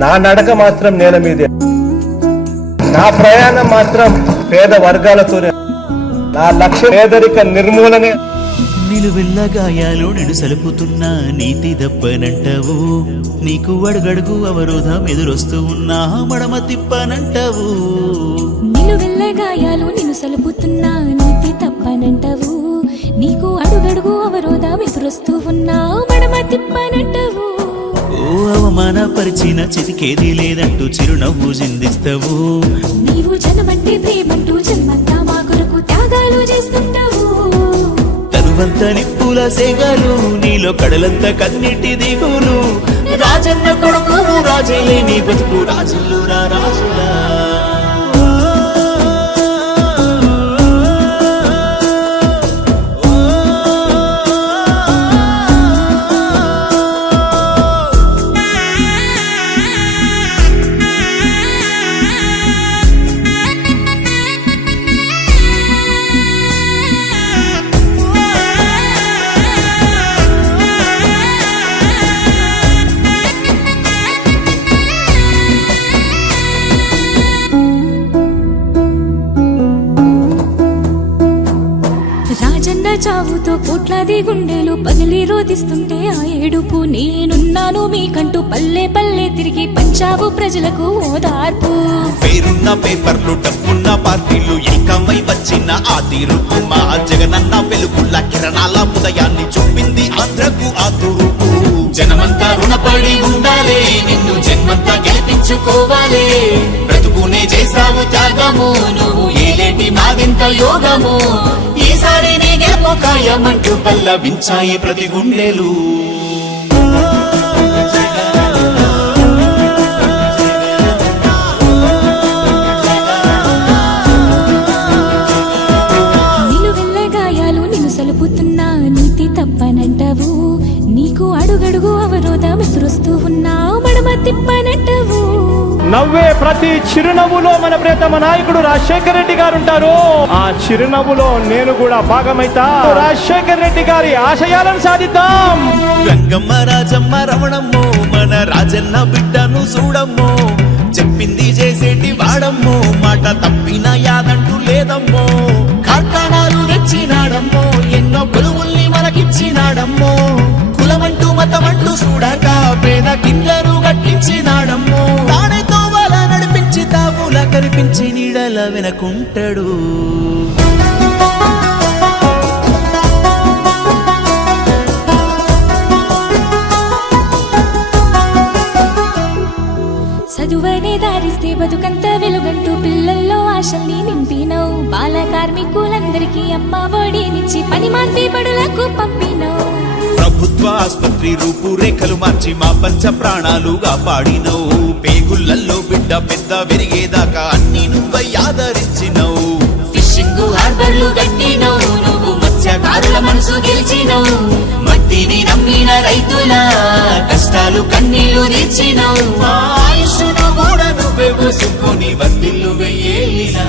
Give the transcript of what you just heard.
నా నడక మాత్రం నేల మీదే, నా ప్రయాణం మాత్రం పేద వర్గాలతోనే, నా లక్ష్యం పేదరిక నిర్మూలనే. నిలువెల్ల గాయాలు నిన్ను సలుపుతున్నా నీతి దప్పనంటావు, నీకు అడుగడుగు అవరోధం ఎదురొస్తూ ఉన్నా మడమ తిప్పనంటావు. నిలువెల్ల గాయాలు నిన్ను సలుపుతున్నా నీతి తప్పనంటావు, నీకు అడుగడుగు అవరోధం ఎదురొస్తూ ఉన్నా మడమ తిప్పనంటావు. ఓ అవమానపరిచిన చితికేది లేదంటూ చిరునవ్వు చిందిస్తావు. నీవు జనమంటే ప్రేమంటూ జన్మంతా మా కొరకు త్యాగాలు చేస్తుంటావు. తనువంత నిప్పుల సేగలు, నీలో కడలంత కన్నీటి దిగులు. రాజన్న కొడుకు రాజేలే నీ బతుకు, రాజులు రా రాజులా. రాజన్న చావుతో కోట్లాది గుండెలు పగిలి రోధిస్తుంటే ఆ ఏడుపు, నేనున్నాను మీకంటూ పల్లె పల్లె తిరిగి పంచావు ప్రజలకు ఓదార్పు. పేరున్న పేపర్లు డబ్బున్న పార్టీలు ఏకమై వచ్చిన ఆ తీరుపు, మా జగనన్న వెలుగుల కిరణాల ఉదయాన్ని చూపింది ఆంధ్రకు ఆ తూర్పు. జనమంతా రుణపడి ఉండాలి, నిన్ను జన్మంతా గెలిపించుకోవాలి. బ్రతుకునే చేసావు త్యాగము, నువ్వు ఏలేటి మాదింత యోగము. ఈసారి నీ గెలుపు ఖాయమంటూ పల్లవించాయి ప్రతి గుండెలు. నిలువెల్ల గాయాలు నిన్ను సలుపుతున్నా నీతి తప్పనంటావు, నీకు అడుగడుగు అవరోధం ఎదురొస్తూ ఉన్నా మడమ తిప్పనంటావు. నవ్వే ప్రతి చిరునవ్వులో మన ప్రియతమ నాయకుడు రాజశేఖర రెడ్డి గారు ఉంటారు. ఆ చిరునవ్వులో నేను కూడా భాగమైతా. రాజశేఖర రెడ్డి గారి ఆశయాలను సాధిద్దాం. రంగమ్మ రాజమ్మ రమణమ్మో, మన రాజన్న బిడ్డను చూడమ్మో. చెప్పింది చేసేటి వాడమ్మో, మాట తప్పిన యాదంటూ లేదమ్మో. కార్ఖానాలు తెచ్చినాడమ్మో, ఎన్నో కొలువుల్ని మనకిచ్చినాడమ్మో. కులమంటూ మతమంటూ చూడక పేద కిందరు కట్టించినాడమ్మో. తానేతో వాళ్ళ నడిపించి తావులా కనిపించి నీడల వెనకుంటాడు. చదువనే దారిస్తే బతుకంత వెలుగంటూ పిల్లల్లో ఆశల్ని నింపినవు. బాల కార్మికులందరికీ అమ్మ ఒడినిచ్చి పని మాంతి బడులకు పంపినవు. ప్రభుత్వ ఆసుపత్రి రూపురేఖలు మార్చి మా పంచ ప్రాణాలుగా పాడినవు. పేగుళ్ళల్లో బిడ్డ పెద్ద విరిగేదాకా అన్ని నువ్వై ఆదరించినవు. ఫిషింగ్ హార్బర్లు కట్టినవు, నువ్వు మత్స్యకారుల మనసు గెలిచినవు. మట్టిని నమ్మిన రైతుల కష్టాలు కన్నీళ్లు తీర్చినవు. ఆయుష్ను కూడా నువ్వే పోసుకొని వర్దిల్లు వెయ్యేలినా.